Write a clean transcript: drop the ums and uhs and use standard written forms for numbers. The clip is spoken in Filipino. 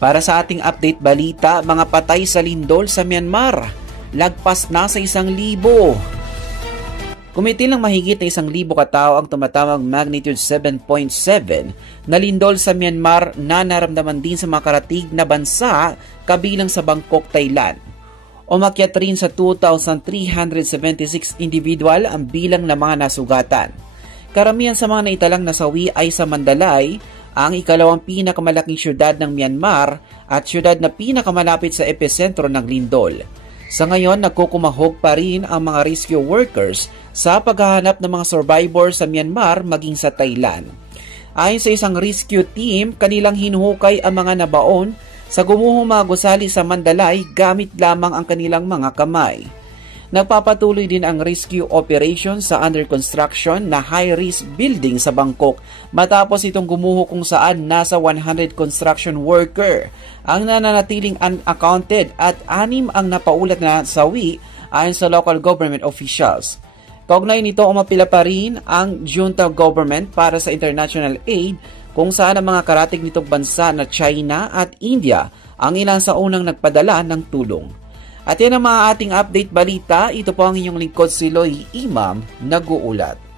Para sa ating update balita, mga patay sa lindol sa Myanmar, lagpas na sa 1,000. Kumitil ng mahigit na 1,000 katao ang tumatawag magnitude 7.7 na lindol sa Myanmar na naramdaman din sa mga karatig na bansa kabilang sa Bangkok, Thailand. Umakyat rin sa 2,376 individual ang bilang ng mga nasugatan. Karamihan sa mga naitalang nasawi ay sa Mandalay, ang ikalawang pinakamalaking syudad ng Myanmar at syudad na pinakamalapit sa epicentro ng lindol. Sa ngayon, nagkukumahog pa rin ang mga rescue workers sa paghahanap ng mga survivors sa Myanmar maging sa Thailand. Ayon sa isang rescue team, kanilang hinuhukay ang mga nabaon sa gumuhong mga gusali sa Mandalay gamit lamang ang kanilang mga kamay. Nagpapatuloy din ang rescue operation sa under construction na high-risk building sa Bangkok matapos itong gumuho kung saan nasa 100 construction worker ang nananatiling unaccounted at 6 ang napaulat na sawi ayon sa local government officials. Kaugnay nito, umapila pa rin ang junta government para sa international aid kung saan ang mga karatig nitong bansa na China at India ang ilan sa unang nagpadala ng tulong. At yan ang mga ating update balita. Ito po ang inyong lingkod, si Loy Imam, nag-uulat.